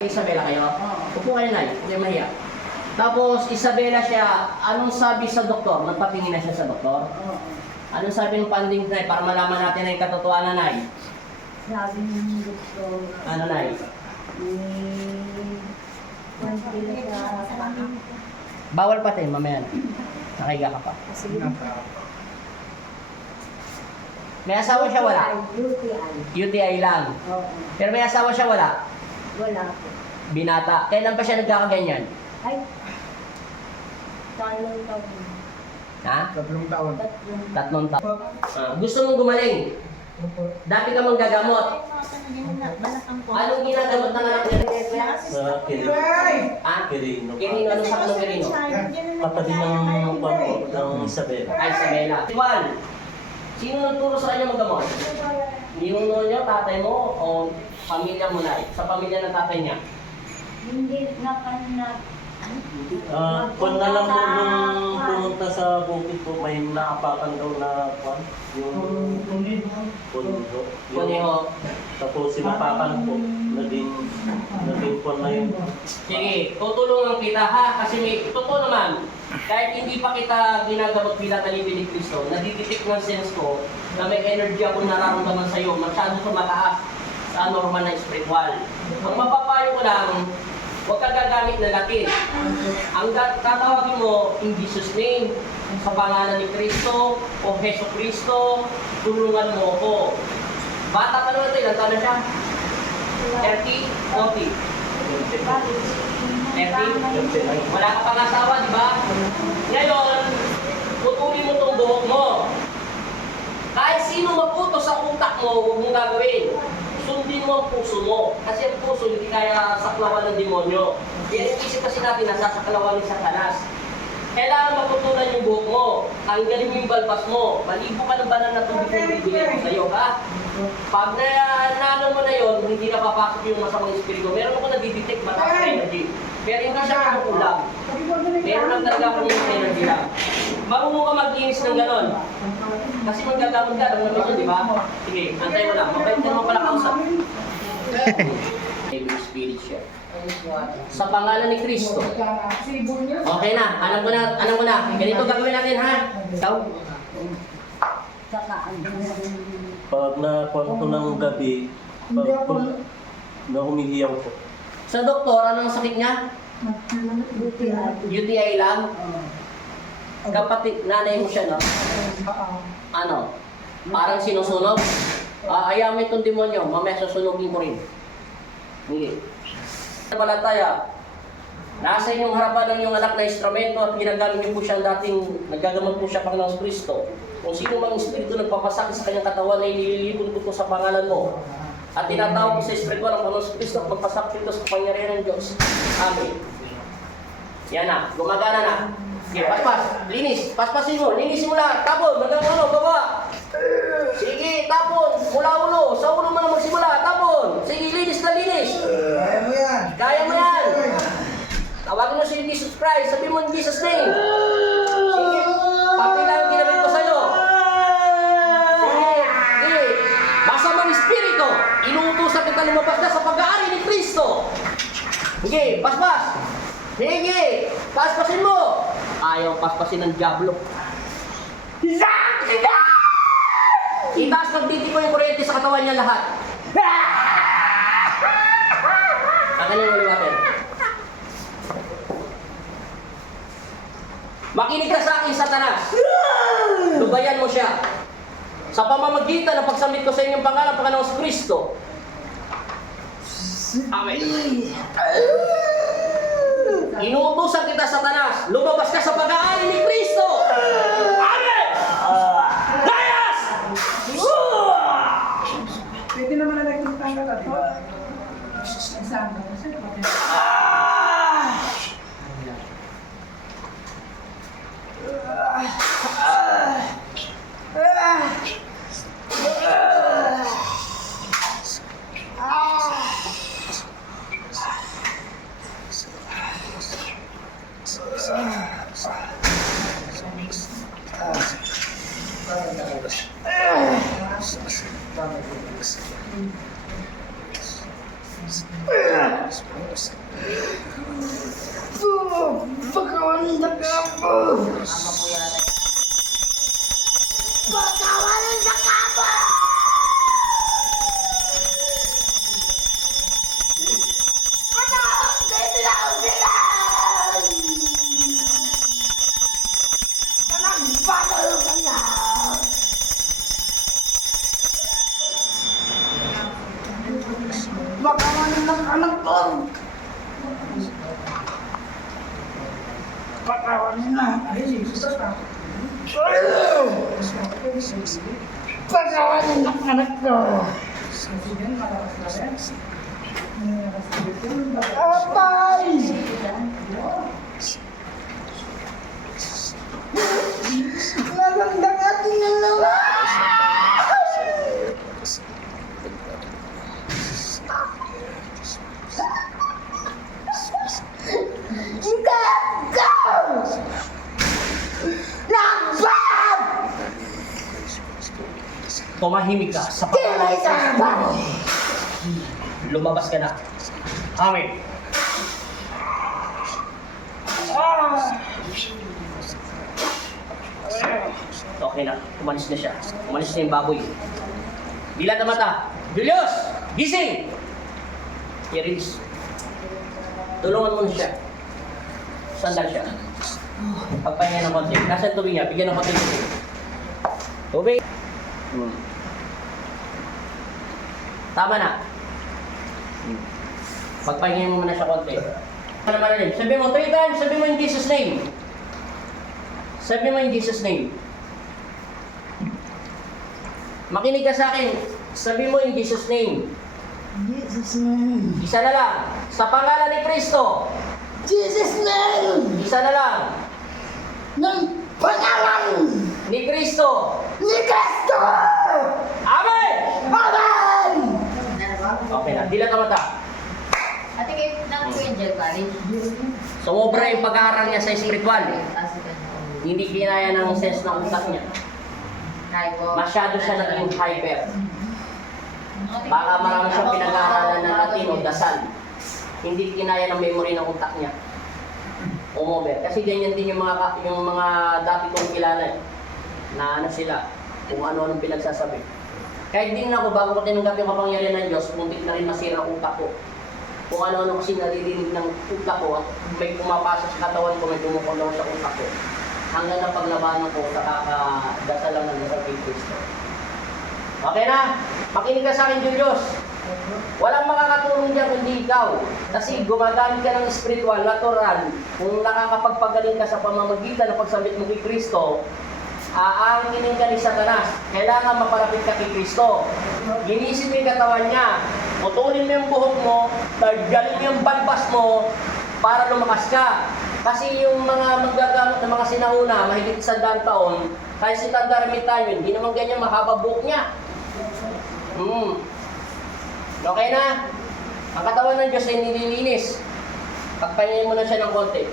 Isabela kayo? Upo kayo na, hindi mahiya. Tapos Isabela siya, anong sabi sa doktor? Nagpatingin na siya sa doktor? Anong sabi ng findings na para malaman natin na yung katotohanan na Sabi ng doktor, ano na bawal pati, mamaya na. Nakahiga ka pa. May asawa siya wala? UTI lang. Pero may asawa siya wala? Wala po. Binata. Kailan pa siya nagkakaganyan? Ay, 3 taon. Ha? 3 taon. 3 taon. Gusto mong gumaling? Dati ka mang gagamot. Anong ginagamot ng anak niya? Sa Kirino. Kirino. Kirino, ano sa kanong Kirino? Katabi ng bangko ng Isabela. Ay, Isabela. Juan, sino nagturo sa kanya maggamot? Ninuno niyo, tatay mo, o pamilya mo na? Sa pamilya ng tatay niya? Hindi na Kung na lang po nung pumunta sa bukid po, may naapakan daw na kwan, yung pundo. Kuneho. Tapos sinapakan po, naging kwan na yun. Sige, tutulungan kita ha, kasi may, totoo naman, kahit hindi pa kita ginagamot bilang alipin ni Cristo, nadidetect ng sense ko na may energy ako nararamdaman sa iyo, masyado tumataas sa normal na spiritual. Ang mapapayo ko lang, huwag ka gagamit na latin. Ang tatawagin mo, in Jesus name, sa pangalan ni Cristo o Heso Cristo, tulungan mo ako. Bata pa naman ito, ilang taon na siya? 30? 40? 30? Wala ka pang asawa, di ba? Ngayon, putulin mo itong buhok mo. Kahit sino maputo sa utak mo, huwag mong gagawin. Sundin mo ang puso mo. Kasi ang puso hindi kaya saklawan ng demonyo. Yan yung isip kasi natin nasasaklawan ni Satanas. Kailangan maputulan yung buhok mo. Tanggalin mo yung balbas mo. Malibo ka ng banal na tubig na ibibigay ko sa iyo, ha? Pag naano mo na yun, hindi na papasok yung masamang espiritu. Meron ako nadidetect mataas na energy. Pero hindi siya kumukulang. Meron lang talaga akong energy lang. Marunong ka maglinis ng ganon. Kasi magagamot ka ng naman yun, di ba? Sige, antay mo lang. Mabait ka mo pala kausap. Evil spirit siya. Sa pangalan ni Cristo. Okay na, alam ko na. Ganito gagawin natin, ha? Ikaw? Pag nakuha ko ng gabi, na humihiyaw ko. Sa doktor, anong sakit niya? UTI lang? Kapatid, nanay mo siya, no? Ano? Parang sinusunog? Ayamin itong demonyo, mamaya susunogin ko rin. Hindi. Palataya, nasa inyong harapan ng iyong anak na instrumento at ginagamit niyo po siya dating nagagamot po siya Panginoong Kristo. Kung sino mang espiritu nagpapasakit sa kanyang katawan ay nililipon ko sa pangalan mo. At tinatawag ko sa espiritu ng Panginoong Kristo at magpasakit ito sa kapangyarihan ng Diyos. Amen. Yan na, gumagana na. Sige, paspas, linis, paspasin mo, linisin mo lahat, tapon, hanggang baba. Sige, tapon, mula ulo, sa ulo mo na magsimula, tapon. Sige, linis na linis. Kaya mo yan. Kaya mo yan. Tawagin mo si Jesus Christ, sabi mo in Jesus name. Sige, pati lang ginamit ko sa'yo. Sige, sige. Masamang espiritu, inuutosan kita lumabas na sa pag-aari ni Cristo. Sige, paspas. Sige, paspasin mo. Ayaw paspasin ng Diablo. Itaas nagtitiko yung kuryente sa katawan niya lahat. Akin yung uliwatin. Makinig ka sa akin, Satanas. Lubayan mo siya. Sa pamamagitan ng pagsamit ko sa inyong pangalan, Panginoong Kristo. Amen. Inuutosan kita, Satanas. Lumabas ka sa pag-aari ni Kristo. Amen! Layas! Pwede naman na nagtutanggal ka, di ba? Isang ka kasi. Tama po yan. Pagkawalan ng anak ko! Pagkawalan na! Ay, susas ka. Pagkawalan ng anak ko! Apay! Magandang ating nalawa! Tumahimik ka sa pangalan. Lumabas ka na. Amen. Okay na. Umalis na siya. Umalis na yung baboy. Dilat na mata. Julius! Gising! I-release. Tulungan mo na siya. Sandal siya. Pagpahinga ng konti. Nasaan tubig niya? Bigyan ng konti tubig. Tubig! Tama na. Pagpahingin mo muna siya konti. Ano naman rin? Sabi mo 3 times. Sabi mo in Jesus' name. Sabi mo in Jesus' name. Makinig ka sa akin. Sabi mo in Jesus' name. Jesus name! Isa na lang. Sa pangalan ni Kristo. Jesus name! Isa na lang. Ng pangalan Ni Kristo. ni Cristo! Amen! Amen! Okay na. Dilat ang mata. Ate kayo nang po yung gel pare. Sumobra yung pag-aaral niya sa spiritual. Hindi kinaya ng sense ng utak niya. Masyado siya naging hyper. Baka marami siyang pinag-aaralan ng Latin o dasal. Hindi kinaya ng memory ng utak niya. Umover. Kasi ganyan din yung mga dati kong kilala eh. Na ano sila, kung ano-anong pinagsasabi. Kahit din ako, bago ko tinanggap yung kapangyarihan ng Diyos, muntik na rin masira ang utak ko. Kung ano-ano kasi naririnig ng utak ko at may pumapasok sa katawan ko, may tumukulong sa utak ko. Hanggang na paglabanan ko sa kakadasal lang ng dasal kay Kristo. Okay na? Makinig ka sa akin, Julius. Walang makakatulong dyan kundi ikaw. Kasi gumagamit ka ng spiritual, natural. Kung nakakapagpagaling ka sa pamamagitan ng pagsambit mo kay Kristo, aanginin ka ni Satanas. Kailangan mapalapit ka kay Kristo. Linisin mo yung katawan niya. Putulin mo yung buhok mo, taggalin mo yung balbas mo para lumakas ka. Kasi yung mga magagamit ng mga sinauna, mahigit 100 taon, kahit si Tanda Ramitan yun, hindi naman ganyan mahaba buhok niya. Okay na? Ang katawan ng Diyos ay nililinis. Pagpahingayin mo na siya ng konti.